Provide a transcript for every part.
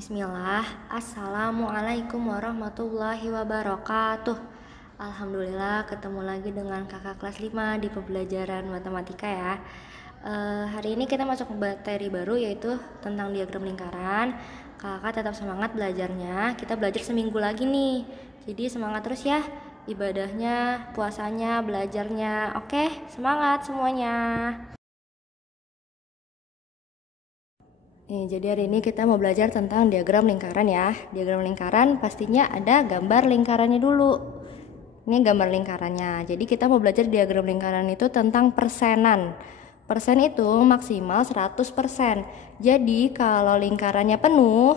Bismillah, Assalamualaikum warahmatullahi wabarakatuh. Alhamdulillah ketemu lagi dengan kakak kelas 5 di pembelajaran matematika ya. Hari ini kita masuk ke materi baru yaitu tentang diagram lingkaran. Kakak tetap semangat belajarnya, kita belajar seminggu lagi nih. Jadi semangat terus ya, ibadahnya, puasanya, belajarnya. Oke, semangat semuanya. Jadi hari ini kita mau belajar tentang diagram lingkaran ya. Diagram lingkaran pastinya ada gambar lingkarannya dulu. Ini gambar lingkarannya. Jadi kita mau belajar diagram lingkaran itu tentang persenan. Persen itu maksimal 100%. Jadi kalau lingkarannya penuh,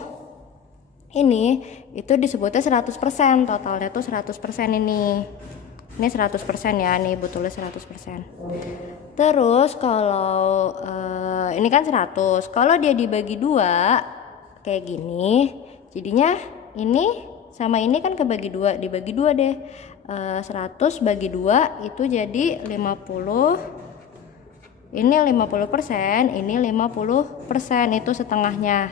ini itu disebutnya 100%. Totalnya tuh 100% ini. Ini 100% ya, nih betulnya 100%. Terus kalau ini kan 100. Kalau dia dibagi 2 kayak gini, jadinya ini sama ini kan kebagi 2, dibagi 2 deh. 100 bagi 2 itu jadi 50. Ini 50%, ini 50%, itu setengahnya.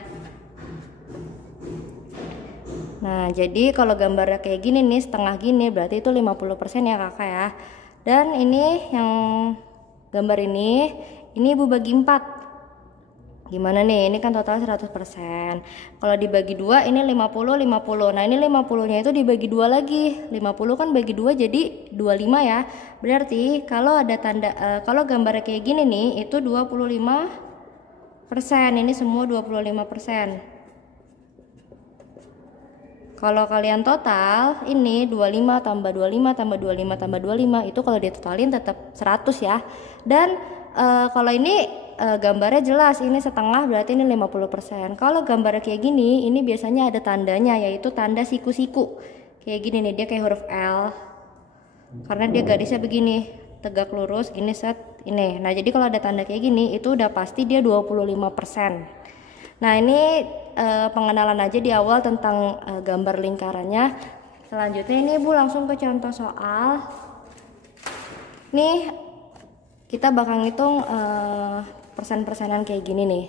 Nah, jadi kalau gambarnya kayak gini nih, setengah gini, berarti itu 50% ya kakak ya. Dan ini yang gambar ini ibu bagi 4. Gimana nih? Ini kan total 100%. Kalau dibagi 2 ini 50, 50. Nah, ini 50-nya itu dibagi 2 lagi. 50 kan bagi 2 jadi 25 ya. Berarti kalau ada tanda kalau gambarnya kayak gini nih, itu 25%. Ini semua 25%. Kalau kalian total ini 25 tambah 25 tambah 25 tambah 25 itu kalau ditotalin tetap 100 ya. Dan kalau ini gambarnya jelas ini setengah berarti ini 50%. Kalau gambarnya kayak gini ini biasanya ada tandanya yaitu tanda siku-siku. Kayak gini nih, dia kayak huruf L. Karena dia garisnya begini, tegak lurus gini set ini. Nah, jadi kalau ada tanda kayak gini itu udah pasti dia 25%. Nah, ini pengenalan aja di awal tentang gambar lingkarannya. Selanjutnya ini Ibu langsung ke contoh soal. Nih kita bakal ngitung persen-persenan kayak gini nih.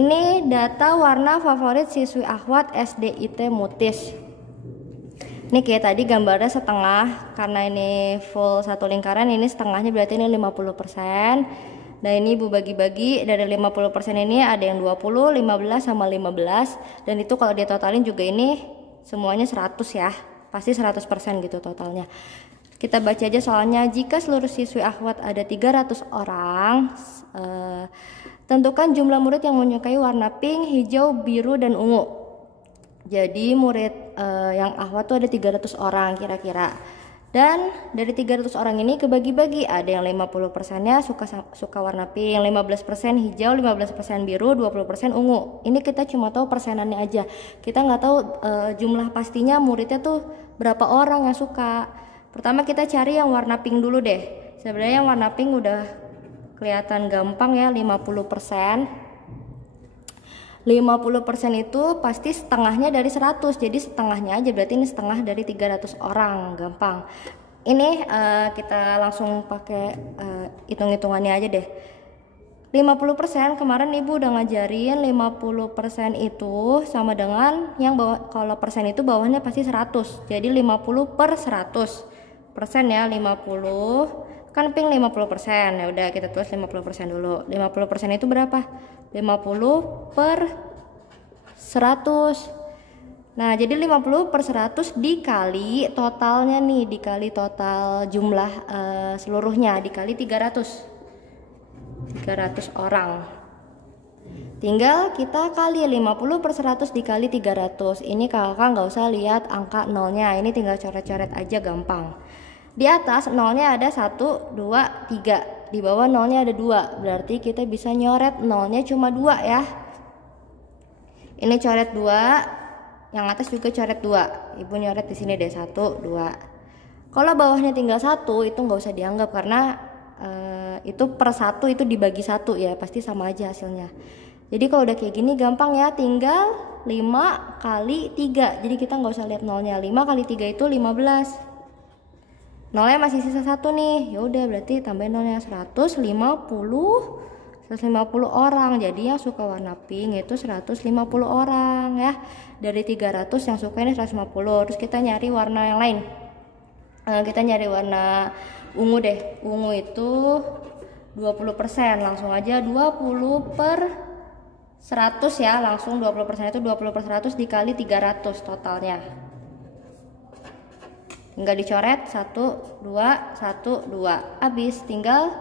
Ini data warna favorit siswi akhwat SDIT Mutis. Ini kayak tadi gambarnya setengah, karena ini full satu lingkaran, ini setengahnya berarti ini 50%. Nah, ini Ibu bagi-bagi dari 50% ini ada yang 20, 15 sama 15. Dan itu kalau dia totalin juga ini semuanya 100 ya. Pasti 100% gitu totalnya. Kita baca aja soalnya. Jika seluruh siswi akhwat ada 300 orang, tentukan jumlah murid yang menyukai warna pink, hijau, biru, dan ungu. Jadi murid yang akhwat tuh ada 300 orang kira-kira. Dan dari 300 orang ini kebagi-bagi, ada yang 50%-nya suka warna pink, 15% hijau, 15% biru, 20% ungu. Ini kita cuma tahu persenannya aja. Kita nggak tahu jumlah pastinya muridnya tuh berapa orang yang suka. Pertama kita cari yang warna pink dulu deh. Sebenarnya yang warna pink udah kelihatan gampang ya, 50%. 50% itu pasti setengahnya dari 100, jadi setengahnya aja, berarti ini setengah dari 300 orang, gampang. Ini kita langsung pakai hitung-hitungannya aja deh. 50% kemarin Ibu udah ngajarin 50% itu sama dengan yang bawah, kalau persen itu bawahnya pasti 100, jadi 50 per 100 persen ya, 50 kan pink 50%, ya udah kita tulis 50% dulu. 50% itu berapa? 50 per 100. Nah, jadi 50 per 100 dikali totalnya nih, dikali total jumlah seluruhnya, dikali 300 orang. Tinggal kita kali 50 per 100 dikali 300. Ini kakak nggak usah lihat angka nolnya, ini tinggal coret-coret aja gampang. Di atas nolnya ada 1, 2, 3. Di bawah nolnya ada 2. Berarti kita bisa nyoret nolnya cuma 2 ya. Ini coret 2. Yang atas juga coret 2. Ibu nyoret di sini deh 1, 2. Kalau bawahnya tinggal 1 itu nggak usah dianggap karena itu per 1 itu dibagi 1 ya. Pasti sama aja hasilnya. Jadi kalau udah kayak gini gampang ya. Tinggal 5 kali 3. Jadi kita nggak usah lihat nolnya. 5 kali 3 itu 15. Nolnya masih sisa 1 nih. Ya udah berarti tambahin nolnya 150 150 orang. Jadi yang suka warna pink itu 150 orang ya. Dari 300 yang suka ini 150. Terus kita nyari warna yang lain. Kita nyari warna ungu deh. Ungu itu 20%. Langsung aja 20 per 100 ya. Langsung 20% itu 20 per 100 dikali 300 totalnya. Tinggal dicoret 1, 2, 1, 2. Habis tinggal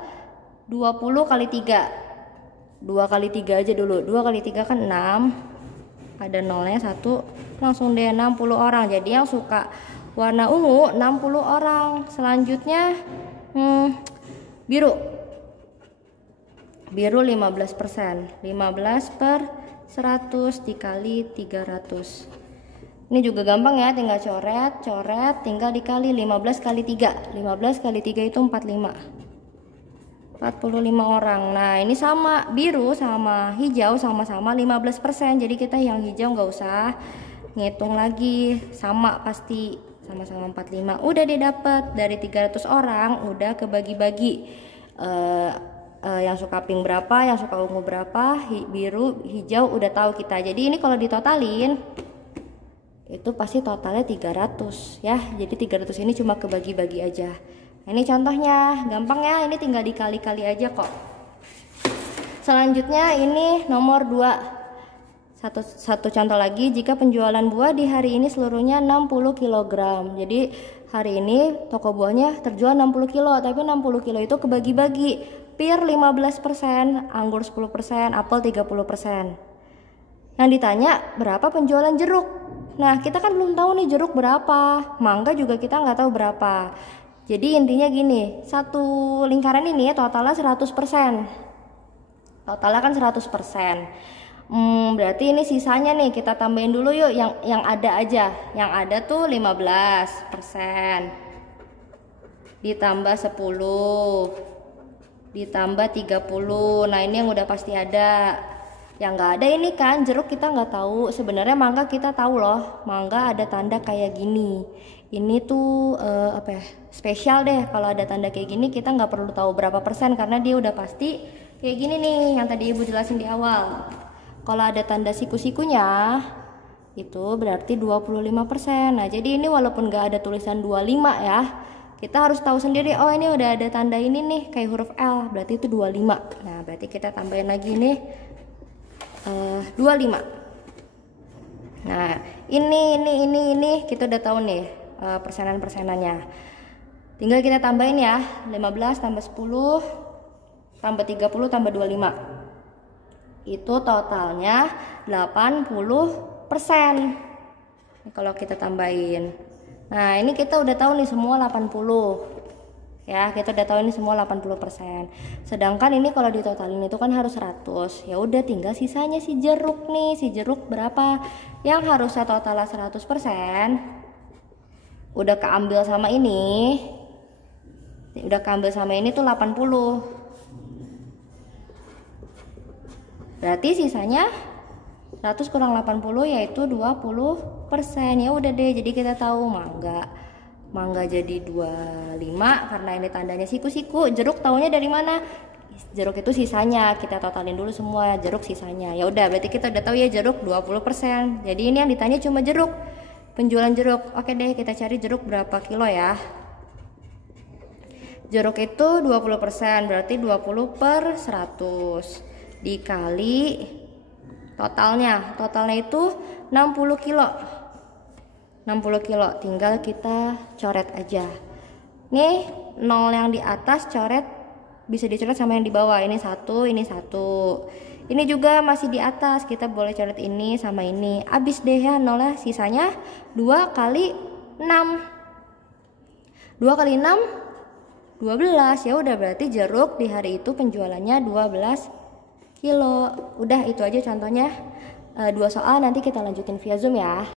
20 kali 3. 2 kali 3 aja dulu. 2 kali 3 kan 6. Ada nolnya 1. Langsung deh 60 orang. Jadi yang suka warna ungu 60 orang. Selanjutnya biru. Biru 15%. 15 per 100 dikali 300. Ini juga gampang ya, tinggal coret, tinggal dikali 15 kali 3. 15 kali 3 itu 45. 45 orang. Nah ini sama, biru sama hijau sama-sama 15%. Jadi kita yang hijau nggak usah ngitung lagi, sama pasti sama-sama 45. Udah didapet dari 300 orang, udah kebagi-bagi. Yang suka pink berapa, yang suka ungu berapa, biru, hijau udah tahu kita. Jadi ini kalau ditotalin itu pasti totalnya 300 ya. Jadi 300 ini cuma kebagi-bagi aja. Ini contohnya, gampang ya, ini tinggal dikali-kali aja kok. Selanjutnya ini nomor 2. Satu contoh lagi, jika penjualan buah di hari ini seluruhnya 60 kg. Jadi hari ini toko buahnya terjual 60 kilo, tapi 60 kilo itu kebagi-bagi. Pir 15%, anggur 10%, apel 30%. Yang ditanya berapa penjualan jeruk. Nah kita kan belum tahu nih jeruk berapa, mangga juga kita nggak tahu berapa. Jadi intinya gini, satu lingkaran ini totalnya 100%. Totalnya kan 100%. Berarti ini sisanya nih kita tambahin dulu yuk yang ada aja. Yang ada tuh 15%. Ditambah 10. Ditambah 30. Nah, ini yang udah pasti ada. Yang nggak ada ini kan jeruk kita nggak tahu. Sebenarnya mangga kita tahu loh. Mangga ada tanda kayak gini. Ini tuh spesial deh. Kalau ada tanda kayak gini kita nggak perlu tahu berapa persen karena dia udah pasti kayak gini nih yang tadi ibu jelasin di awal. Kalau ada tanda siku-sikunya itu berarti 25%. Nah jadi ini walaupun nggak ada tulisan 25 ya, kita harus tahu sendiri, oh ini udah ada tanda ini nih kayak huruf L, berarti itu 25. Nah berarti kita tambahin lagi nih 25. Nah ini kita udah tahu nih persenan-persenannya. Tinggal kita tambahin ya, 15 tambah 10 tambah 30 tambah 25. Itu totalnya 80%. Ini kalau kita tambahin. Nah, ini kita udah tahu nih semua 80. Ya, kita udah tahu ini semua 80%. Sedangkan ini kalau ditotalin itu kan harus 100. Ya udah tinggal sisanya si jeruk nih. Si jeruk berapa? Yang harusnya totalnya 100%. Udah keambil sama ini. Udah keambil sama ini tuh 80. Berarti sisanya 100 kurang 80 yaitu 20%. Ya udah deh, jadi kita tahu mangga jadi 25 karena ini tandanya siku-siku. Jeruk taunya dari mana? Jeruk itu sisanya, kita totalin dulu semua jeruk sisanya. Ya udah, berarti kita udah tahu ya jeruk 20%. Jadi ini yang ditanya cuma jeruk. Penjualan jeruk. Oke deh, kita cari jeruk berapa kilo ya. Jeruk itu 20%, berarti 20 per 100 dikali totalnya itu 60 kilo. 60 kilo tinggal kita coret aja. Nih 0 yang di atas coret, bisa dicoret sama yang di bawah. Ini 1, ini 1. Ini juga masih di atas, kita boleh coret ini sama ini. Habis deh ya nolnya, sisanya 2 kali 6. 2 kali 6 12. Ya udah, berarti jeruk di hari itu penjualannya 12 kilo. Udah itu aja contohnya. 2 soal nanti kita lanjutin via Zoom ya.